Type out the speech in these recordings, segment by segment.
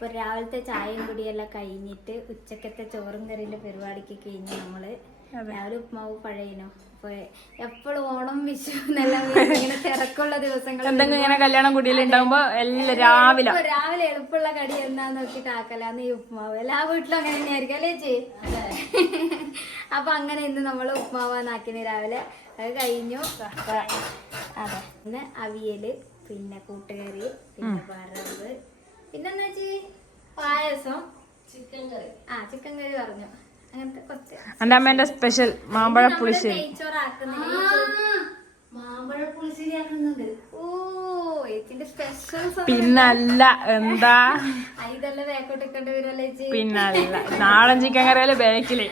അപ്പൊ രാവിലത്തെ ചായയും കുടിയെല്ലാം കഴിഞ്ഞിട്ട് ഉച്ചക്കത്തെ ചോറും കറിയിലെ പരിപാടിക്ക് കഴിഞ്ഞ് നമ്മള് രാവിലെ ഉപ്മാവ് പഴയനോ അപ്പൊ എപ്പോഴും ഓണം വിഷു എന്നെല്ലാം ഇങ്ങനെ തിരക്കുള്ള ദിവസങ്ങൾ ഇങ്ങനെ കല്യാണം കുടിയിലുണ്ടാവുമ്പോ എല്ലാം രാവിലെ എളുപ്പമുള്ള കടി എന്താന്ന് നോക്കിട്ട് ആക്കലാന്ന് ഈ ഉപ്മാവ് എല്ലാ വീട്ടിലും അങ്ങനെ തന്നെയായിരിക്കും അല്ലേ ചേച്ചി? അപ്പൊ അങ്ങനെ ഇന്ന് നമ്മള് ഉപ്മാവാന്നാക്കിന് രാവിലെ. അത് കഴിഞ്ഞു. അതെ, പിന്നെ അവിയല്, പിന്നെ കൂട്ടുകറി, പിന്നെ വറവ്, പിന്നെന്താ വെച്ചി പായസം, ചിക്കൻ കറി. ചിക്കൻ കറി പറഞ്ഞു. അങ്ങനത്തെ കുറച്ച് എന്റെ അമ്മേന്റെ സ്പെഷ്യൽ മാമ്പഴ പുളിശ്ശേരി. മാമ്പഴ പുളിശ്ശേരി ആക്കുന്നുണ്ട്. ഓ, ഏച്ചിന്റെ സ്പെഷ്യൽ. പിന്നല്ല എന്താ ഇതെല്ലാം ബാക്കോട്ട് ഇക്കേണ്ടി വരുമല്ലേ ചേച്ചി? പിന്നല്ല നാടൻ ചിക്കൻ കറിയില് ബാക്കില്.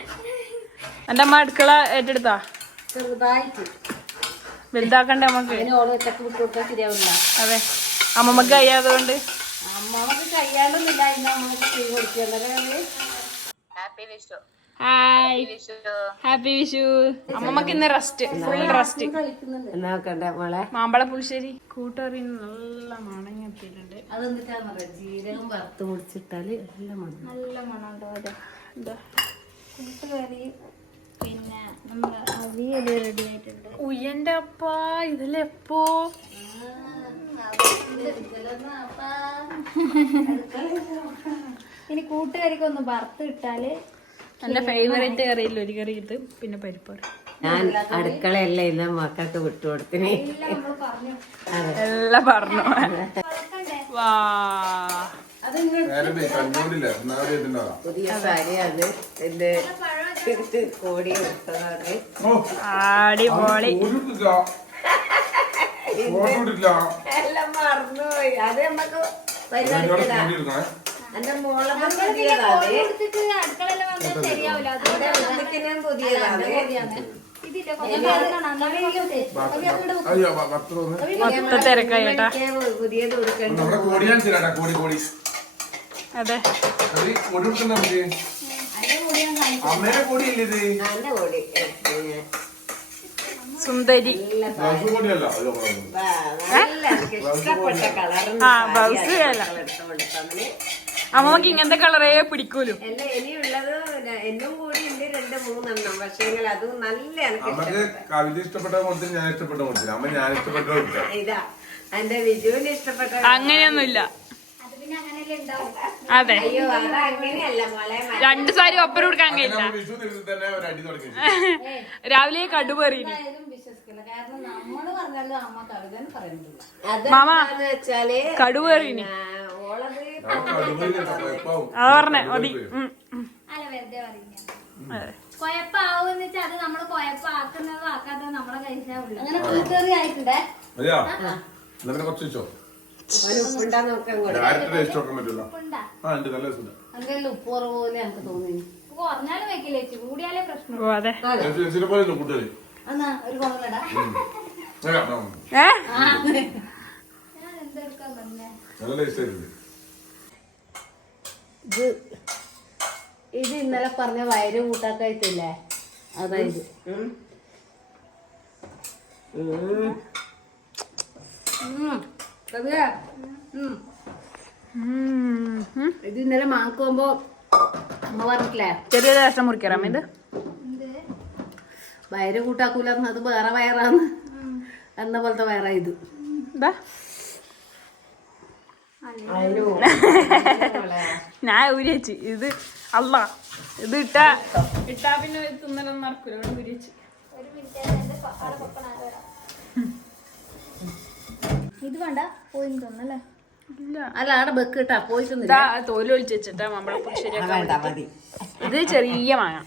എന്റെ അമ്മ അടുക്കള ഏറ്റെടുത്താ ചെറുതായിട്ട് വലുതാക്കണ്ടേ നമുക്ക്? അതെ, അമ്മമ്മക്ക് കഴിയാത്തതുകൊണ്ട്. അമ്മക്ക് കഴിയാണ്ടൊന്നുമില്ല. Hi, happy Vishu. അമ്മമ്മക്ക് ഇന്ന് റെസ്റ്റ്, ഫുൾ റെസ്റ്റ്. മാമ്പഴ പുളിശ്ശേരി കൂട്ടുകറി നല്ല മണങ്ങി എത്തിയിട്ടുണ്ട്. അതെന്നിട്ടാ ജീരകം വറുത്ത് മുടിച്ചിട്ടാല് നല്ല മണം. നല്ല മണമുണ്ടോ? അതെ, എന്താ കൂട്ടുകറി, പിന്നെ നമ്മുടെ അവിയല് റെഡി ആയിട്ടുണ്ട്. ഉയ്യന്റെ അപ്പ ഇതിലെപ്പോ ഇനി കൂട്ടുകറിക്ക് ഒന്ന് വറുത്ത് ഇട്ടാല് എന്റെ ഫേവറേറ്റ് കറിയിൽ ഒരു കറി ഇത്, പിന്നെ പരിപ്പ്. ഞാൻ അടുക്കളയല്ല ഇന്ന് മക്കൾക്ക് വിട്ടുകൊടുത്തിന്. എല്ലാം പറഞ്ഞു. വാ, പുതിയ സാരി അത് എന്റെ കോടി കൊടുത്തതാണ്. അടിപൊളി. എല്ലാം മറന്നുപോയി. അത് നമ്മക്ക് പരിപാടിക്കലാ. എന്റെ മോളെ പുതിയതാണ്. തിരക്കായിട്ടാ. പുതിയത് കൊടുക്കണ്ട. അതെ, സുന്ദരി. ഇഷ്ടപ്പെട്ട കളർ. ബ്ലൗസ് അല്ല, അമ്മക്ക് ഇങ്ങനത്തെ കളറേ പിടിക്കൂലോ. ഇനിയുള്ളത് എന്നും കൂടി ഉണ്ട് 2-3 പക്ഷേ അതും നല്ല കവിത ഇഷ്ടപ്പെട്ട കൊടുത്തില്ല, ഞാൻ ഇഷ്ടപ്പെട്ട കൊടുത്തില്ല. അമ്മ ഞാൻ ഇഷ്ടപ്പെട്ട കൊടുത്തില്ല. ഇതാ എന്റെ വിജുവിന് ഇഷ്ടപ്പെട്ട. അങ്ങനെയൊന്നുമില്ല. അതെ, അയ്യോ അത് അങ്ങനെയല്ല മോളെ. 2 സാരി ഒപ്പരം കൊടുക്കാൻ കഴിയില്ല. രാവിലെ കടുപേറിയിന് മാമ, കടുപേറിയിന്. അത് പറഞ്ഞേ മതി. കൊഴപ്പാവൂന്ന് വെച്ചാൽ അത് നമ്മള് കൊഴപ്പാക്കുന്നതോ ആക്കാത്തതോ നമ്മളെ കഴിച്ചാവുള്ളൂ. അങ്ങനെ കൂട്ടുകറി ആയിട്ടുണ്ടേ. കുറച്ച് വെച്ചോ. ഉപ്പുറവ് പോലെ എനിക്ക് തോന്നി. കുറഞ്ഞാലും വെക്കില്ലേ, കൂടിയാലേ പ്രശ്നം. അതെ, എന്നാ ഒരു കുറവിടാ. ഇത് ഇന്നലെ പറഞ്ഞ വയറ് കൂട്ടാക്കായിട്ടില്ലേ, അതായത് ഇത് ഇന്നലെ മാക്കുമ്പോ അമ്മ പറഞ്ഞിട്ടില്ലേ ചെറിയ കഷ്ണം മുറിക്കാറാം. ഇത് വയറ് കൂട്ടാക്കൂല, അത് വേറെ വയറാന്ന് എന്ന പോലത്തെ വയറാ ഇത്. ഞാൻ ഊരി വെച്ച് ഇത്. അല്ല, ഇത് ഇട്ടാ പിന്നെ തിന്നലൊന്നും നടക്കൂല. ഊരി വെച്ച്. ഇത് വേണ്ട പോയി തോന്നല്ലേ? അല്ല അവിടെ ബെക്ക് കിട്ടാ പോയിട്ടൊന്നുമില്ല. തോല് ഒളിച്ച് വെച്ചിട്ടാ നമ്മളെ ശരിയാക്കാൻ. ഇത് ചെറിയ മാങ്ങ,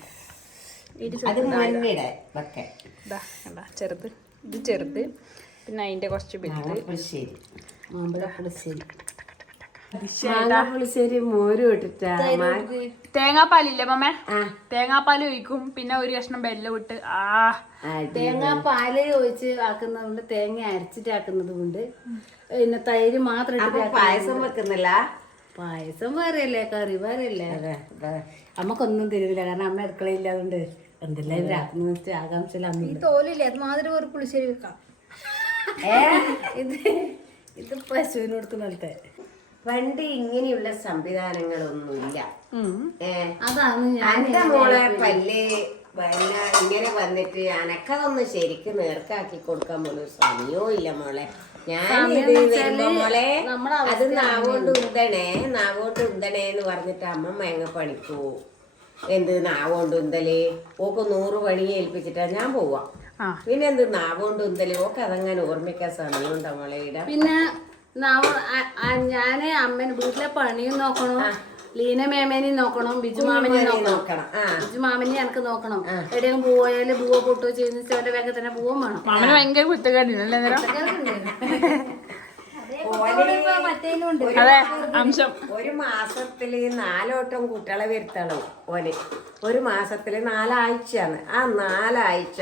ചെറുത്. ഇത് ചെറുത്, പിന്നെ അതിന്റെ കുറച്ച് മോര് ഇട്ടിട്ടാ. തേങ്ങാപ്പാലില്ലേ മമ്മ? തേങ്ങാപ്പാല് ഒഴിക്കും, പിന്നെ ഒരു കഷ്ണം ബെല്ലം ഇട്ട്. തേങ്ങാപ്പാല് ഒഴിച്ച് ആക്കുന്നതുകൊണ്ട്, തേങ്ങ അരച്ചിട്ട് ആക്കുന്നതും ഉണ്ട്, പിന്നെ തൈര് മാത്രം ഇട്ട്. പായസം വെക്കുന്നില്ല? പായസം വേറെയല്ലേ, കറി വേറെയല്ലേ. നമുക്കൊന്നും തരുന്നില്ല, കാരണം അമ്മ അടുക്കളയില്ലാതുകൊണ്ട് എന്തെല്ലാം ആകാംക്ഷ. തോലില്ലേ അത് മാതിരി ഒരു പുളിശ്ശേരി വെക്കാം. ഇത് പശുവിന് കൊടുക്കുന്നത്തെ പണ്ട് ഇങ്ങനെയുള്ള സംവിധാനങ്ങളൊന്നുമില്ല. അതാണ് ഞാൻ എന്റെ മോളെ പല്ല് പിന്നെ ഇങ്ങനെ വന്നിട്ട് അനക്കതൊന്നും ശരിക്കും നേർക്കാക്കി കൊടുക്കാൻ പോലും സമയവും ഇല്ല മോളെ. ഞാൻ ഇത് വരുമ്പോ മോളെ അത് നാവോണ്ട് ഉന്തണേ എന്ന് പറഞ്ഞിട്ട് അമ്മ എങ്ങ പണിക്കൂ. എന്ത് നാവോണ്ട് ഉന്തല് ഓക്ക് 100 പണി ഏൽപ്പിച്ചിട്ടാ ഞാൻ പോവാ. പിന്നെ എന്ത് നാവോണ്ട് ഉന്തല് ഓക്ക് അതങ്ങനെ ഓർമ്മിക്കാൻ സമയമുണ്ടോ മോളെ ഇടാ. പിന്നെ ഞാന് അമ്മേനെ വീട്ടിലെ പണിയും നോക്കണം, ലീന മേമേനെയും നോക്കണം, ബിജു മാമനെയും നോക്കണം. ബിജു മാമനെ എനിക്ക് നോക്കണം. എവിടെയെങ്കിലും പോയാല് പൂവ പൊട്ടോ ചെയ്യുന്ന വേഗം തന്നെ പൂവും വേണം. മാമന് ഭയങ്കര കുറ്റക്കാരില്ലേ? അതെ അംശം. ഒരു മാസത്തില് 4 വട്ടം കുട്ടികളെ വരുത്തണം ഓന്. ഒരു മാസത്തില് 4 ആഴ്ചയാണ്. ആ 4 ആഴ്ച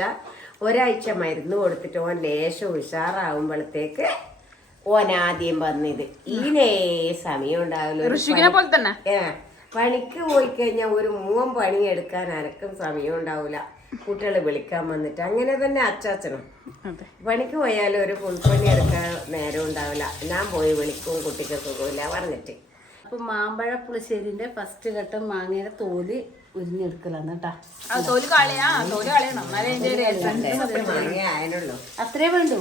ഒരാഴ്ച മരുന്ന് കൊടുത്തിട്ട് ഓൻ ലേശം ഉഷാറാവുമ്പോഴത്തേക്ക് ഓനാദ്യം വന്നത്. ഈനേ സമയം ഉണ്ടാവില്ല. പണിക്ക് പോയി കഴിഞ്ഞാൽ ഒരു 3 പണിയെടുക്കാൻ അനക്കും സമയം ഉണ്ടാവില്ല. കുട്ടികളെ വിളിക്കാൻ വന്നിട്ട് അങ്ങനെ തന്നെ അച്ചാച്ചനും പണിക്ക് പോയാലും ഒരു പുൽപ്പണി എടുക്കാൻ നേരം ഉണ്ടാവില്ല. ഞാൻ പോയി വിളിക്കും കുട്ടിക്കൊക്കെ പോയില്ല പറഞ്ഞിട്ട്. അപ്പൊ മാമ്പഴ പുളിശ്ശേരിന്റെ ഫസ്റ്റ് ഘട്ടം മാങ്ങയുടെ തോല് ഉരിഞ്ഞെടുക്കലാണ് കേട്ടാ. മാങ്ങ ആയനുള്ളൂ, അത്രേ വേണ്ടൂ.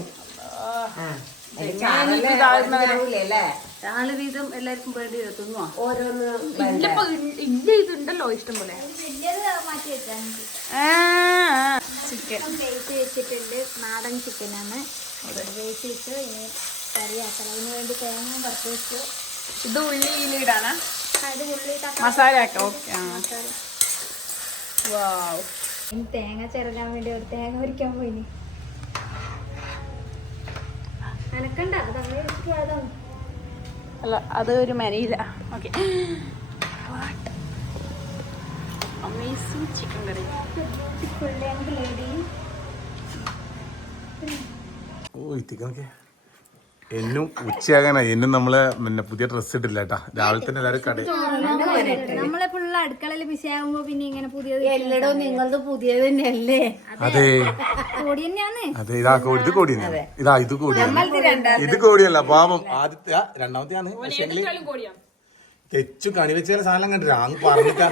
ആള് വീതം എല്ലാവർക്കും വേണ്ടി തിന്നുവാ ഓരോന്ന്. ഇതുണ്ടല്ലോ ഇഷ്ടം പോലെ ചിക്കൻ വെച്ചിട്ടുണ്ട്. നാടൻ ചിക്കനാണ് വേവിച്ച് വെച്ചു. ഇനി കറിയാക്കണം. അതിന് വേണ്ടി തേങ്ങ വറുത്ത് വെച്ചു. ഇത് ഉള്ളിയിലിടാനാ? അത് ഉള്ളി മസാല ആക്കാം. ഇനി തേങ്ങ ചിരകാൻ വേണ്ടി ഒരു തേങ്ങ പൊരിക്കാൻ പോയിനി. അനക്കണ്ട അതങ്ങനെ എടുത്തിട്ട് അതാണ്. അല്ല അത് ഒരു മനയില്ല. ഓക്കെ, അമേസിങ് ചിക്കൻ കറി. ഓ ഇത്തിക്കൊക്കെ എന്നും ഉച്ചയാകാനാ. എന്നും നമ്മള് പിന്നെ പുതിയ ഡ്രസ്സ് ഇട്ടില്ല കേട്ടാ. രാവിലെ തന്നെ എല്ലാരും കട നമ്മളെ ഫുള്ള് അടുക്കളയിൽ ബിസിയാകുമ്പോ പിന്നെ ഇങ്ങനെ പുതിയത് എല്ലടോ നിങ്ങളത് പുതിയത് തന്നെയല്ലേ? അതെ കോടി തന്നെയാന്ന്. അതെ ഇതാ ഇത് കോടി ഇത് കോടിയാണ്. ഇത് കോടിയല്ല പാവം. ആദ്യത്തെ രണ്ടാമത്തെയാണ്. തെച്ചു കണി വെച്ച സാധനം കണ്ടില്ല അങ്ങ് പറഞ്ഞിട്ടാ.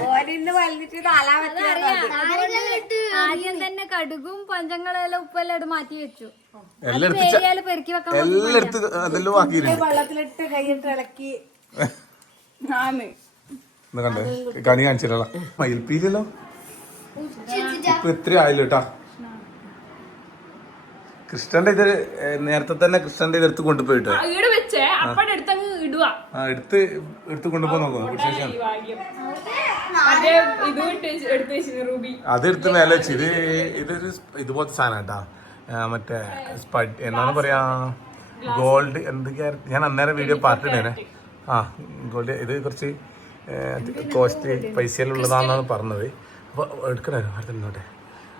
ആദ്യം തന്നെ കടുകും പഞ്ചങ്ങളെല്ലാം ഉപ്പെല്ലാം ഇട്ട് മാറ്റി വെച്ചു. എല്ലാം പെരുക്കി വെക്കാൻ എടുത്ത് അതെല്ലാം ആക്കിയിട്ടുണ്ട്. വെള്ളത്തിലിട്ട് കൈയിട്ട് ഇളക്കി കണ്ടേ കണി കാണിച്ചില്ല. മയിൽപ്പീലല്ലോ ഇപ്പൊ ഇത്ര ആയല്ലോ കേട്ടാ. കൃഷ്ണന്റെ ഇത് നേരത്തെ തന്നെ കൃഷ്ണന്റെ ഇതെടുത്ത് കൊണ്ടുപോയിട്ട് എടുത്ത് കൊണ്ടുപോ നോക്കാം. അതെടുത്ത് മേലെ വെച്ച് ഇതൊരു ഇതുപോലത്തെ സാധനം കേട്ടാ. മറ്റേ എന്താണ് പറയാ ഗോൾഡ് എന്തൊക്കെയാ. ഞാൻ അന്നേരം വീഡിയോ പാർട്ടിട്ടേനെ. ഗോൾഡ് ഇത് കുറച്ച് കോസ്റ്റ് പൈസയിലുള്ളതാണെന്നാണ് പറഞ്ഞത്. അപ്പോൾ എടുക്കണമായിരുന്നു അടുത്തോട്ടെ.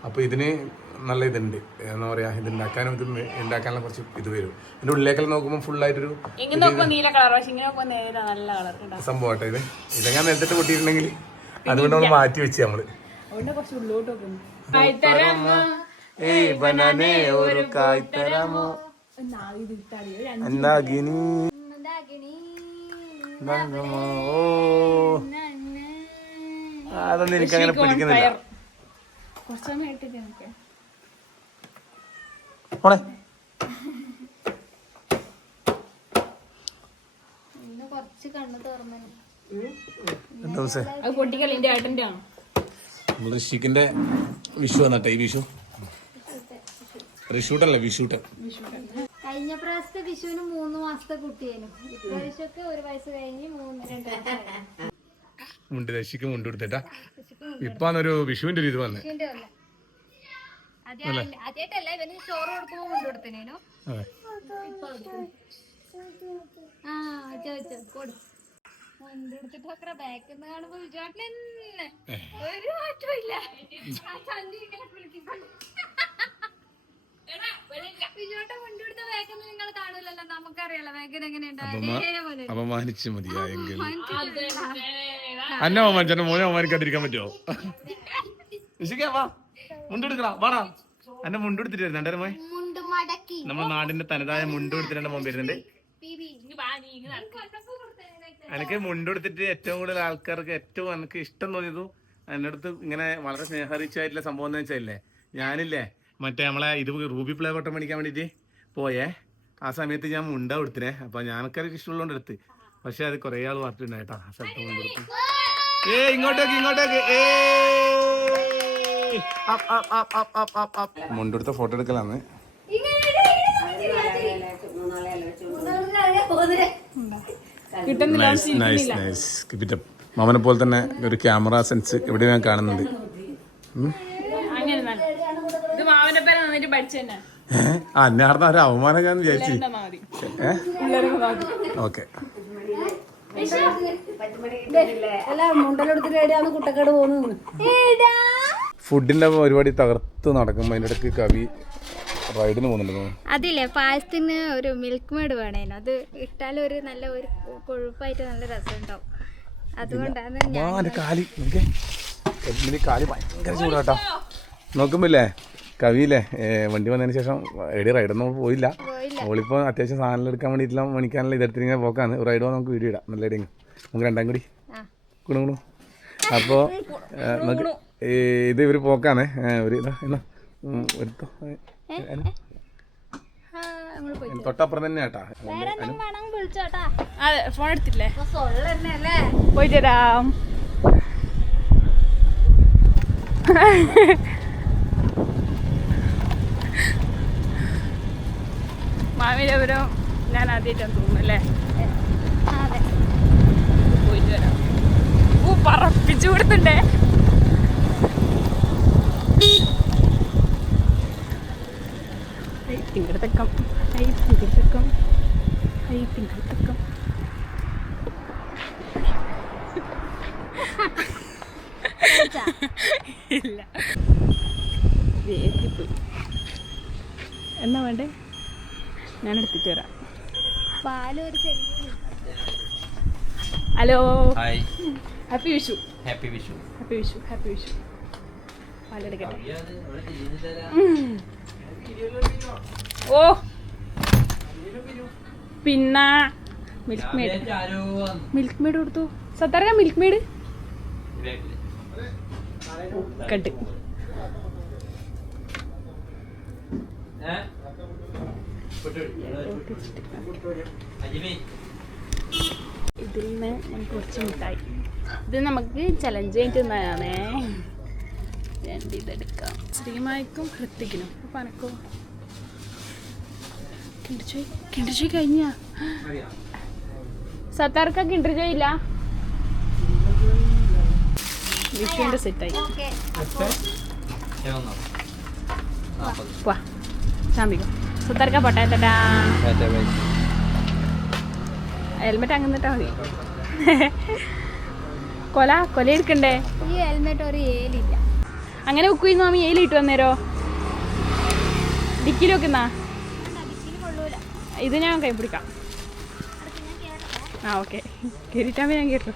അപ്പോൾ ഇതിന് നല്ല ഇതുണ്ട് എന്താ പറയാ. ഇത് ഉണ്ടാക്കാനും ഇത് ഉണ്ടാക്കാനുള്ള കുറച്ച് ഇത് വരും. ഇതിന്റെ ഉള്ളിലേക്കെല്ലാം നോക്കുമ്പോൾ ഫുള്ളായിട്ടൊരു സംഭവം കേട്ടോ. ഇതെങ്ങനെ നേരത്തെ കൊട്ടിയിട്ടുണ്ടെങ്കിൽ അതുകൊണ്ട് നമ്മൾ മാറ്റി വെച്ച് നമ്മള്. ഏയ് ബനാനേ ഒരു കായ് തരാമോ എന്താകിനി അതൊന്നും എനിക്കങ്ങനെ പിടിക്കുന്നില്ല. ഋഷിക്കിന്റെ വിഷു വന്നിട്ടെ. ഈ വിഷു റിഷൂട്ടല്ല വിഷൂട്ടൻ. കഴിഞ്ഞ പ്രാവശ്യത്തെ വിഷുവിന് 3 മാസത്തെ കുട്ടിയായിരുന്നു. ഇപ്രാവശ്യമൊക്കെ 1 വയസ്സ് കഴിഞ്ഞ് 2 മാസം. മുണ്ട് രക്ഷിക്ക് മുണ്ട് കൊടുത്തേട്ടാ. ഇപ്പാന്നൊരു വിഷുവിന്റെ ഒരു ഇത് വന്നേ. ആദ്യമായിട്ടല്ല ഇവന് ചോറ് കൊടുക്കുമ്പോ മുണ്ട് കൊടുത്തേനു. മുണ്ടെടുത്തിട്ട് ബാക്കിന്ന് കാണുമ്പോ വിജുവാട്ടിന് ഒരു മാറ്റവും ഇല്ല. വിജുവാട്ട മുണ്ടെടുത്ത ബാക്കിന്ന് നിങ്ങൾ കാണൂലല്ലോ. നമുക്കറിയാലോ ബാക്കിന് എങ്ങനെയുണ്ടാവും. അപമാനിച്ചു മതിയായെങ്കിൽ അന്നെ അപമാനിച്ചെന്നെ മോനെ അപമാനിക്കാതിരിക്കാൻ പറ്റുമോ? ഋഷിക്കാ മുണ്ടെടുക്കടാ വാടാ. എന്റെ മുണ്ട് എടുത്തിട്ട് വരുന്നുണ്ട് മോൻ. നമ്മുടെ നാടിന്റെ തനതായ മുണ്ട് എടുത്തിട്ട് മോൻ വരുന്നുണ്ട്. എനിക്ക് മുണ്ടെടുത്തിട്ട് ഏറ്റവും കൂടുതൽ ആൾക്കാർക്ക് ഏറ്റവും എനിക്ക് ഇഷ്ടം തോന്നിയതും എൻ്റെ അടുത്ത് ഇങ്ങനെ വളരെ സ്നേഹറിച്ചായിട്ടുള്ള സംഭവം എന്ന് വെച്ചാലേ ഞാനില്ലേ മറ്റേ നമ്മളെ ഇത് റൂബി പ്ലേ ബട്ടൺ മേടിക്കാൻ വേണ്ടിയിട്ട് പോയേ ആ സമയത്ത് ഞാൻ മുണ്ട കൊടുത്തിനെ അപ്പൊ ഞാനൊക്കെ ഇഷ്ടമുള്ളതുകൊണ്ട് എടുത്ത് പക്ഷെ അത് കുറെ ആൾ പറഞ്ഞിട്ടുണ്ടായിട്ടാ ആ സ്ഥലത്ത് മുണ്ടെടുത്ത് ഇങ്ങോട്ടേക്ക് മുണ്ടെടുത്ത ഫോട്ടോ എടുക്കലാന്ന് മാമനെ പോലെ തന്നെ ഒരു ക്യാമറ സെൻസ് ഇവിടെ ഞാൻ കാണുന്നുണ്ട്. എന്നെ ആർന്ന ഒരു അവമാനം ഞാൻ വിചാരിച്ചു. ഓക്കെ ഫുഡിന്റെ പരിപാടി തകർത്ത് നടക്കുമ്പോ അതിന്റെ ഇടയ്ക്ക് കവി റൈഡിന് പോകുന്നുണ്ടോ? അതില്ലേ പായസത്തിന് ഒരു മിൽക്ക് മേഡ് വേണേനു. അത് ഇട്ടാലും ഒരു നല്ല ഒരു കൊഴുപ്പായിട്ട് നല്ല രസം ഉണ്ടാവും. അതുകൊണ്ടാണ് കാലി കാലി ഭയങ്കര ചൂടാട്ടോ. നോക്കുമ്പോല്ലേ കവിയില്ലേ വണ്ടി വന്നതിന് ശേഷം എടി റൈഡൊന്നും പോയില്ല. ഓളിപ്പോ അത്യാവശ്യം സാധനം എടുക്കാൻ വേണ്ടിയിട്ടുള്ള മണിക്കാനുള്ള ഇതെടുത്തിട്ട് ഇങ്ങനെ പോക്കാണ്. റൈഡ് പോകാൻ നമുക്ക് വീഡിയോ ഇടാം. നല്ല എടി നമുക്ക് രണ്ടാം കൂടി കുണുകുണു. അപ്പോൾ നമുക്ക് ഇത് ഇവര് പോക്കാണ് ഒരു ഇതാ എന്നാ എടുത്തോ തൊട്ടപ്പുറം തന്നെ കേട്ടാ. അതെ ഫോൺ എടുത്തില്ലേ പോയിട്ട് തരാം. മാമിരപുരം ഞാൻ ആദ്യമായിട്ടാണ് തോന്നുന്നു അല്ലേ? പോയിട്ട് വരാം. പറപ്പിച്ചു കൊടുത്തുണ്ടേ. തിങ്കടത്തക്കം തിങ്കടത്തക്കം തിങ്കടത്തക്കം ഇല്ല എത്തിപ്പോയി. എന്നാ വേണ്ടേ? ഞാൻ എടുത്തിട്ട് വരാം. Hello happy Vishu. Happy Vishu. Happy Vishu. Happy Vishu. പാലെടുക്കട്ടെ. ഓ പിന്നെ മിൽക്ക് മെയ്ഡ് കൊടുത്തു. സത്താർക്ക മിൽക്ക് മെയ്ഡ് കട്ട്. ഇതിൽ നിന്ന് നമുക്ക് കുറച്ച് മിഠായി. ഇത് നമുക്ക് ചലഞ്ച് കഴിഞ്ഞിട്ട് തന്നെയാണേ. ഇതെടുക്കാം. ശ്രീമായ്ക്കും ഹൃത്തിക്കിനും. അപ്പം അനക്കോ കിണ്ടർജോയ് കഴിഞ്ഞ സത്താർക്ക കിണ്ടർജോയ് ഇല്ല. വിഷുവിൻ്റെ സെറ്റായി. വാ ചാമ്പിക്കോ സത്താർക്ക പൊട്ടാ. ഹെൽമെറ്റ് അങ്ങന്നിട്ടാ മതി. കൊല എടുക്കണ്ടേ? ഈ ഹെൽമെറ്റ് ഒരു ഏലില്ല. അങ്ങനെ വെക്കുന്നു മാമി. ഏലി ഇട്ട് വന്നേരോ ഡിക്കിൽ വെക്കുന്നാ. ഇത് ഞാൻ കൈ പിടിക്കാം. ആ ഓക്കെ കയറിയിട്ടാകുമ്പോൾ ഞാൻ കേട്ടു.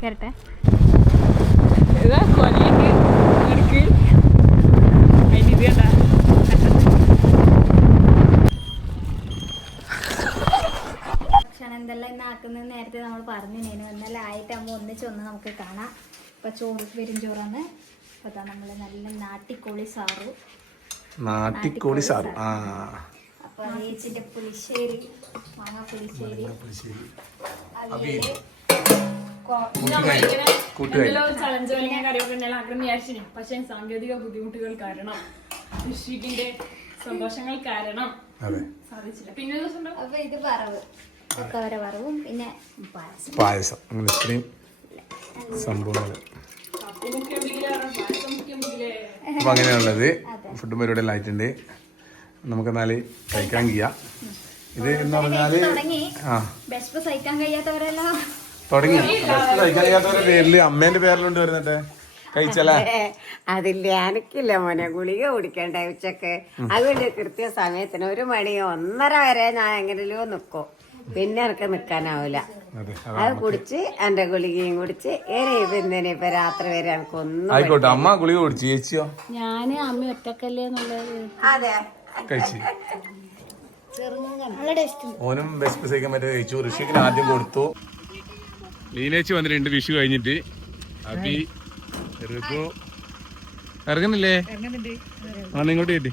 കയറട്ടെ. ഇതാ കൊലയുണ്ട് എടുക്ക്. അതിന് ഇത് കണ്ട എന്തെല്ലാം ഇന്ന് ആക്കുന്നത് നേരത്തെ നമ്മൾ പറഞ്ഞിനേനു. എന്തെല്ലാം ആയിട്ടാകുമ്പോൾ ഒന്നിച്ചൊന്ന് നമുക്ക് കാണാം. ഇപ്പം ചോറ് പെരുംചോറാണ്. അതാ നമ്മൾ നല്ല നാട്ടിക്കോളി സാറ്. അപ്പൊ ചേച്ചിന്റെ പുളിശ്ശേരി, മാങ്ങ പുളിശ്ശേരി, പക്ഷെ സാങ്കേതിക ബുദ്ധിമുട്ടുകൾ കാരണം ഋഷിക്കിന്റെ സന്തോഷങ്ങൾ കാരണം സാധിച്ചില്ല. പിന്നെ അപ്പൊ ഇത് വറവ് കൊക്കവര വറവും പിന്നെ പായസം അങ്ങനെ ഇത്രയും സംഭവങ്ങൾ. അപ്പൊ അങ്ങനെയുള്ളത് ഫുഡും പരിപാടി എല്ലാം ആയിട്ടുണ്ട്. നമുക്ക് എന്നാല് കഴിക്കാൻ ചെയ്യാം. ഇത് എന്ന് പറഞ്ഞാല് തുടങ്ങി കഴിക്കാൻ കഴിയാത്തവരുടെ പേരില് അമ്മേന്റെ പേരിലുണ്ട് വരുന്നുണ്ട്. കഴിച്ചല്ലേ? അതില്ല എനിക്കില്ല മോനെ. ഗുളിക കുടിക്കണ്ട ഉച്ചക്ക്. അതുകൊണ്ട് കൃത്യ സമയത്തിന് 1 മണി 1:30 വരെ ഞാൻ എങ്ങനെയോ നിൽക്കും. പിന്നെ എനിക്ക് നിൽക്കാനാവില്ല. അതെ അത് കുടിച്ച് എൻ്റെ ഗുളികയും കുടിച്ച് പിന്നെ ഇപ്പൊ രാത്രി വരെ എനിക്കൊന്നും ആയിക്കോട്ടെ. അമ്മ ഗുളിക കുടിച്ചു, ചേച്ചിയോ? ഞാന് അമ്മ ഒറ്റക്കല്ലേ എന്നുള്ളത് അതെ കഴിച്ചു. നല്ല ടേസ്റ്റ് ഉണ്ട്. ഓനും ബെസ്റ്റ് സഹിക്കാൻ പറ്റിയ കഴിച്ചു. ഋഷിക്കിന് ആദ്യം കൊടുത്തു. ലീനേച്ചി വന്നിട്ടുണ്ട് വിഷു കഴിഞ്ഞിട്ട്. അബി ഋതു ഇറങ്ങുന്നില്ലേ? ഇങ്ങോട്ട് കേട്ടി.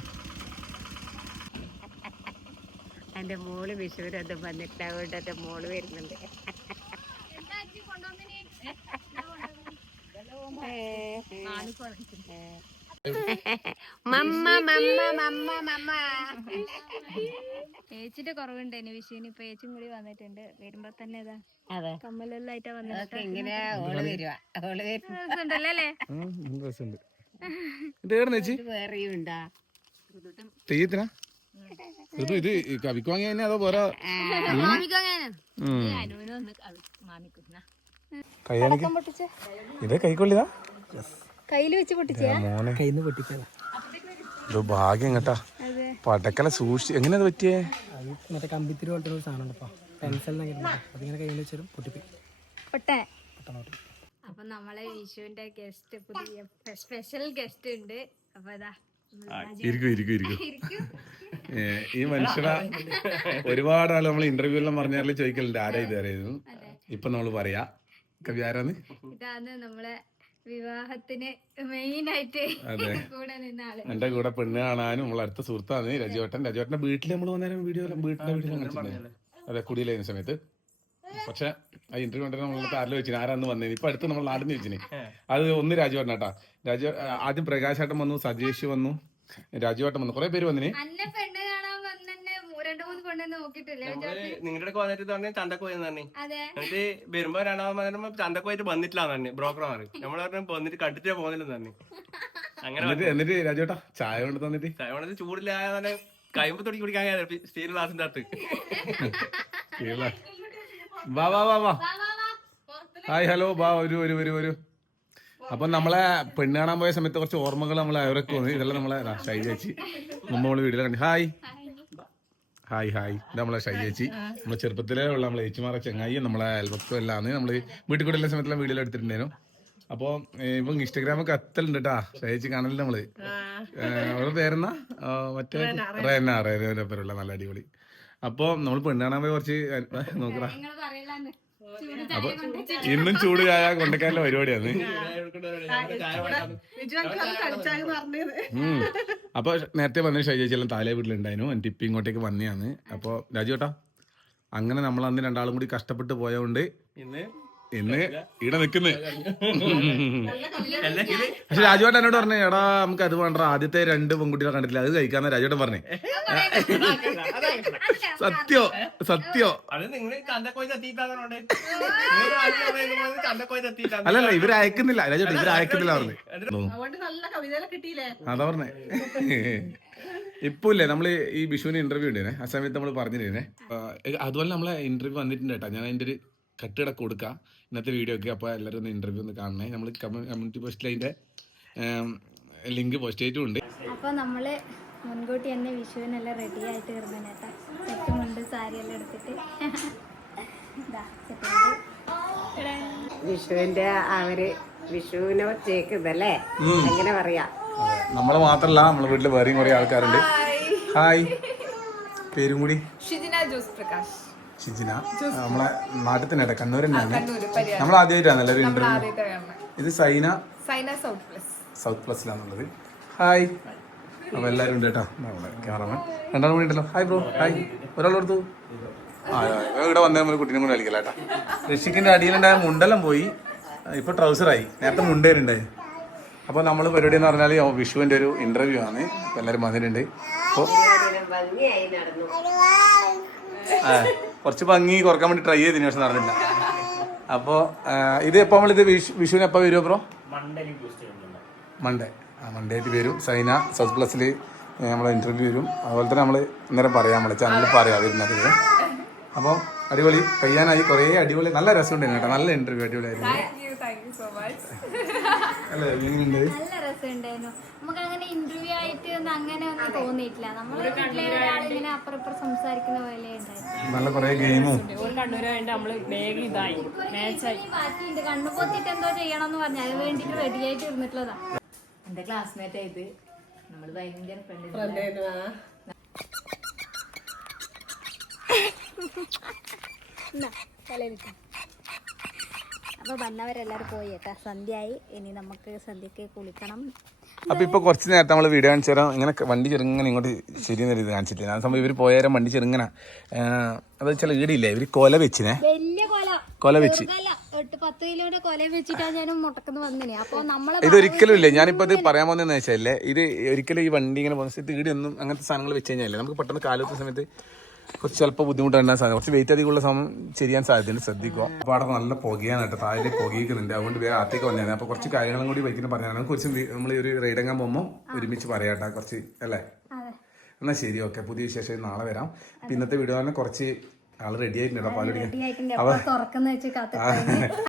എൻ്റെ മോള് വിഷുവിനൊന്നും വന്നിട്ട് അതുകൊണ്ട് എൻ്റെ മോള് വരുന്നുണ്ട്. മമ്മ മമ്മ മമ്മ മമ്മ. ചേച്ചിന്റെ കുറവുണ്ടായിരുന്നു വിഷുവിന്. ഇപ്പൊ ചേച്ചിയും കൂടി വന്നിട്ടുണ്ട്. വരുമ്പോ തന്നെ ഇതാ അതെ കമ്മലെല്ലാം ആയിട്ടാ വന്നിട്ട്. ഇങ്ങനെ ഓള് വരുവാ. ഓള് ഉണ്ടല്ലോ അല്ലേ? വേറെയും ഉണ്ടാ തെയ്യത്തിനാ ഋതു? ഇത് കവിക്ക് വാങ്ങിയ തന്നെ അതോ പോരാ? കയ്യാണിക്ക് ഇത് കൈക്കൊള്ളിതാ കയ്യില് വെച്ച് പൊട്ടിച്ചാ മോനെ. ഇത് ഭാഗ്യം കേട്ടാ. പടക്കല സൂക്ഷിച്ച്. എങ്ങനെയാ പറ്റിയേ? മറ്റേ കമ്പിത്തിരി പോലത്തെ ഒരു സാധനം അതിങ്ങനെ കയ്യിൽ വെച്ചാലും പൊട്ടിപ്പോയി. പൊട്ടെ. അപ്പൊ നമ്മളെ വിഷുവിന്റെ ഗസ്റ്റ്, പുതിയ സ്പെഷ്യൽ ഗസ്റ്റ് ഉണ്ട്. അപ്പൊ ഇതാ ഈ മനുഷ്യനെ ഒരുപാട് ആള് നമ്മൾ ഇന്റർവ്യൂ എല്ലാം പറഞ്ഞാൽ ചോദിക്കലുണ്ട് ആരാ ഇത് അറിയുന്നു. ഇപ്പൊ നമ്മള് പറയാ കവി ആരാന്ന്. ഇതാണ് നമ്മളെ വിവാഹത്തിന് മെയിൻ ആയിട്ട് കൂടെ നിന്ന ആള്. എന്റെ കൂടെ പെണ്ണ് കാണാനും നമ്മളെ അടുത്ത സുഹൃത്താണ് രജുവേട്ടൻ. രജുവേട്ടന്റെ വീട്ടിൽ നമ്മൾ വന്നേരം വീട്ടിലെ വീട്ടിൽ കാണിച്ചിട്ടുണ്ടായിരുന്നു. അതെ, കുടിയിലായിരുന്ന സമയത്ത്. പക്ഷെ ആ ഇന്റർവ്യൂ കണ്ടിട്ട് നമ്മളെ ആരിൽ വെച്ചിന് ആരാന്ന് വന്നേന്. ഇപ്പൊ അടുത്ത് നമ്മൾ നാടിന് വെച്ചിന്. അത് ഒന്ന് രാജുവേട്ടനാട്ടാ. ആദ്യം പ്രകാശേട്ടൻ വന്നു, സജേഷ് വന്നു, രാജുവേട്ടൻ വന്നു, കുറെ പേര് വന്നിന്. നിങ്ങളുടെ വന്നിട്ട് തന്നെ ചന്തക്ക് പോയെന്ന് പറഞ്ഞു. എന്നിട്ട് വരുമ്പോ രണ്ടാമത് ചന്തക്ക് പോയിട്ട് വന്നിട്ടില്ലാന്ന് പറഞ്ഞു ബ്രോക്കർമാർ. നമ്മൾ പറഞ്ഞു വന്നിട്ട് കണ്ടിട്ടേ പോകുന്നില്ലെന്ന് പറഞ്ഞു. അങ്ങനെ എന്നിട്ട് രാജുവേട്ടാ ചായ കൊണ്ട് തന്നിട്ട് ചായ കൊണ്ട് ചൂടില്ലാതെ കൈമ്പ് തൊടി കുടിക്കാൻ സ്റ്റീൽ ഗ്ലാസിന്റെ അകത്ത്. വാ വാ വാ വാ. ഹായ് ഹലോ വാ വരൂ വരൂ വരൂ വരൂ. അപ്പൊ നമ്മളെ പെണ്ണ് കാണാൻ പോയ സമയത്ത് കുറച്ച് ഓർമ്മകൾ നമ്മളെ അവരൊക്കെ വന്നു. ഇതെല്ലാം നമ്മളെ ഷൈ ചേച്ചി നമ്മള് വീട്ടിൽ കണ്ടു. Hi hi hi. ഇത് നമ്മളെ ഷൈ ചേച്ചി. നമ്മളെ ചെറുപ്പത്തിലേ ഉള്ള നമ്മളെ ചേച്ചിമാരെ ചെങ്ങായി നമ്മളെ അയൽപക്കം എല്ലാം നമ്മള് വീട്ടിൽ കൂടെ എല്ലാ സമയത്തെല്ലാം വീഡിയോ എടുത്തിട്ടുണ്ടായിരുന്നു. അപ്പൊ ഇപ്പൊ ഇൻസ്റ്റാഗ്രാമൊക്കെ എത്തലുണ്ട് കേട്ടാ ഷൈ ചേച്ചി കാണലില്ല നമ്മള്. അവരുടെ പേരെന്നാ മറ്റേ റേന പേരുള്ള നല്ല അടിപൊളി. അപ്പൊ നമ്മൾ പെണ്ണ് കാണാൻ പോയി കുറച്ച് നോക്കടാ. അപ്പൊ ഇന്നും ചൂട് ചായ കൊണ്ടക്കാനുള്ള പരിപാടിയാണ്. അപ്പൊ നേരത്തെ പറഞ്ഞ ഷൈജേച്ചെല്ലാം താലേ വീട്ടിലുണ്ടായിരുന്നു. എന്റെ ഇപ്പൊ ഇങ്ങോട്ടേക്ക് വന്നെയാണ്. അപ്പൊ രാജുവേട്ടാ അങ്ങനെ നമ്മൾ അന്ന് രണ്ടാളും കൂടി കഷ്ടപ്പെട്ട് പോയതുകൊണ്ട് ഇന്ന് ഇവിടെ നിക്കുന്നു. പക്ഷെ രാജുവേട്ടൻ എന്നോട് പറഞ്ഞു എടാ നമുക്ക് അത് വേണ്ട, ആദ്യത്തെ 2 പെൺകുട്ടികളെ കണ്ടിട്ടില്ല, അത് കഴിക്കാന്ന് രാജുവേട്ടൻ പറഞ്ഞേ. സത്യോ സത്യോ. അല്ലല്ല ഇവര് അയക്കുന്നില്ല രാജേട്ടാ, ഇവര് അയക്കുന്നില്ല പറഞ്ഞു. അതാ പറഞ്ഞേ. ഇപ്പൊ ഇല്ലേ നമ്മള് ഈ വിഷുവിന് ഇന്റർവ്യൂ ഉണ്ടേനെ, ആ സമയത്ത് നമ്മൾ പറഞ്ഞിരുന്നേ. അതുപോലെ നമ്മളെ ഇന്റർവ്യൂ വന്നിട്ടുണ്ട് കേട്ടാ. ഞാൻ അതിന്റെ ഒരു കട്ടിട കൊടുക്കാം ഇന്നത്തെ വീഡിയോ ഒക്കെ. അപ്പോൾ എല്ലാവരും ഒന്ന് ഇന്റർവ്യൂ ഒന്ന് കാണണേ. നമ്മൾ കമ്മ്യൂണിറ്റി പോസ്റ്റിൽ അതിന്റെ ലിങ്ക് പോസ്റ്റ് ചെയ്തിട്ടുണ്ട്. അപ്പൊ നമ്മള് മുൻകൂട്ടി തന്നെ വിഷുവിനെല്ലാം റെഡി ആയിട്ട് വരുന്നേട്ടാ. സെറ്റുമുണ്ട്, സാരിയെല്ലാം എടുത്തിട്ട് വിഷുവിന്റെ അവര് വിഷുവിനെ ചേക്കുന്നല്ലേ അങ്ങനെ പറയാ. നമ്മള് മാത്രല്ല നമ്മളെ വീട്ടില് വേറെയും കുറെ ആൾക്കാരുണ്ട്. ഹായ്, പേരും കൂടി? ഷിജിന. നമ്മളെ നാട്ടിൽ തന്നെ കണ്ണൂർ തന്നെയാണ്. നമ്മൾ ആദ്യമായിട്ടാണ് ഒരു ഇന്റർവ്യൂ. ഇത് സൈന സൗത്ത് പ്ലസിലാണുള്ളത്. ഹായ്. അപ്പൊ എല്ലാരും ഉണ്ട് കേട്ടോ. നമ്മളെ ക്യാമറമാൻ രണ്ടാളും കൂടി ഉണ്ടല്ലോ. Hi bro. ഹായ്. ഒരാളെടുത്തു. ഇവിടെ വന്നേ കുട്ടീനെ കൂടെ കളിക്കല കേട്ടോ. ഋഷിക്കിന്റെ അടിയിലുണ്ടായ മുണ്ടെല്ലാം പോയി, ഇപ്പൊ ട്രൗസറായി. നേരത്തെ മുണ്ടേനുണ്ടായി. അപ്പൊ നമ്മള് പരിപാടി എന്ന് പറഞ്ഞാല് വിഷുവിന്റെ ഒരു ഇന്റർവ്യൂ ആണ്. എല്ലാരും വന്നിട്ടുണ്ട്. അപ്പൊ കുറച്ച് ഭംഗി കുറക്കാൻ വേണ്ടി ട്രൈ ചെയ്തതിന് പക്ഷെ നടന്നില്ല. അപ്പൊ ഇത് എപ്പോ നമ്മളിത് വിഷുവിന് എപ്പോ വരുമോ ബ്രോ? മൺഡേ. മൺഡേ ആയിട്ട് വരും. സൈന സൗത്ത് പ്ലസിൽ നമ്മളെ ഇന്റർവ്യൂ വരും. അതുപോലെ തന്നെ നമ്മൾ അന്നേരം പറയാം, നമ്മളെ ചാനലിൽ പറയാം വരുന്നത്. അപ്പോൾ അടിപൊളി കഴിയാനായി. കുറേ അടിപൊളി നല്ല രസമുണ്ടായിരുന്നു കേട്ടോ. നല്ല ഇന്റർവ്യൂ അടിപൊളിയായിരുന്നു. നല്ല രസമുണ്ടായിരുന്നു. നമുക്ക് അങ്ങനെ ഇന്റർവ്യൂ ആയിട്ട് ഒന്നും അങ്ങനെ ഒന്നും തോന്നിയിട്ടില്ല. നമ്മള് വീട്ടിലെ ഒരാളിങ്ങനെ അപ്പുറം ഇപ്പുറം സംസാരിക്കുന്ന പോലെ ഉണ്ടായിരുന്നു. നല്ല കുറെ ഗെയിമും ഒരു കണ്ണൂരായിട്ട് നമ്മള് വേഗം ഇതായി മാച്ചായി. ബാക്കിയുണ്ട് കണ്ണു പൊത്തിട്ട് എന്തോ ചെയ്യണമെന്ന് പറഞ്ഞു അതിന് വേണ്ടിട്ട് റെഡി ആയിട്ട് ഇരുന്നിട്ടുള്ളതാ. എന്റെ ക്ലാസ്മേറ്റ് ആയിട്ട് നമ്മള് ഭയങ്കര ഫ്രണ്ട്. അപ്പൊ വന്നവരെല്ലാരും പോയി കേട്ടാ. സന്ധ്യയായി. ഇനി നമുക്ക് സന്ധ്യക്ക് കുളിക്കണം. അപ്പൊ ഇപ്പൊ കുറച്ച് നേരത്തെ നമ്മള് വീഡിയോ കാണിച്ചു തരാം. ഇങ്ങനെ വണ്ടി ചെറുങ്ങനെ ഇങ്ങോട്ട് ശരിയെന്ന രീതി കാണിച്ചിട്ടില്ല. ആ സമയം ഇവര് പോയാലും വണ്ടി ചെറുങ്ങനെ അത് വെച്ചാൽ ഈടിയില്ലേ ഇവര് കൊല വെച്ചിനെ. വലിയ കൊല വെച്ച് 8-10 കിലോയുടെ കൊല വെച്ചിട്ടാ ഞാൻ മുട്ടക്കുന്ന് വന്നിനെ. അപ്പൊ നമ്മള് ഇതൊരിക്കലും ഇല്ലേ. ഞാനിപ്പോ ഇത് പറയാൻ പോകുന്നതെന്ന് വെച്ചാലേ ഇത് ഒരിക്കലും ഈ വണ്ടി ഇങ്ങനെ പോകുന്ന സ്ഥലത്ത് ഈടിയൊന്നും അങ്ങനത്തെ സാധനങ്ങൾ വെച്ച് കഴിഞ്ഞാലേ നമുക്ക് പെട്ടെന്ന് കാലത്തെ സമയത്ത് കുറച്ച് ചിലപ്പോൾ ബുദ്ധിമുട്ടുണ്ടാകാൻ സാധ്യത. കുറച്ച് വെയിറ്റ് അധികമുള്ള സമയം ചെയ്യാൻ സാധ്യതയുണ്ട്. ശ്രദ്ധിക്കുക. അപ്പോൾ അവിടെ നല്ല പുകയാണ് കേട്ടോ. താഴെ പുകയിക്കുന്നുണ്ട്. അതുകൊണ്ട് വേറെ ആത്തേക്ക് വന്നതാണ്. അപ്പോൾ കുറച്ച് കാര്യങ്ങളും കൂടി ബൈക്കിന് പറഞ്ഞാൽ കുറച്ച് നമ്മൾ ഒരു റൈഡങ്ങാൻ പോകുമ്പോൾ ഒരുമിച്ച് പറയാട്ടോ കുറച്ച് അല്ലേ. എന്നാൽ ശരി, ഓക്കെ. പുതിയ വിശേഷം നാളെ വരാം. ഇന്നത്തെ വീഡിയോ തന്നെ കുറച്ച് ആൾ റെഡി ആയിട്ടുണ്ട്. പാലടി തുറക്കുന്ന വെച്ച് കാത്ത്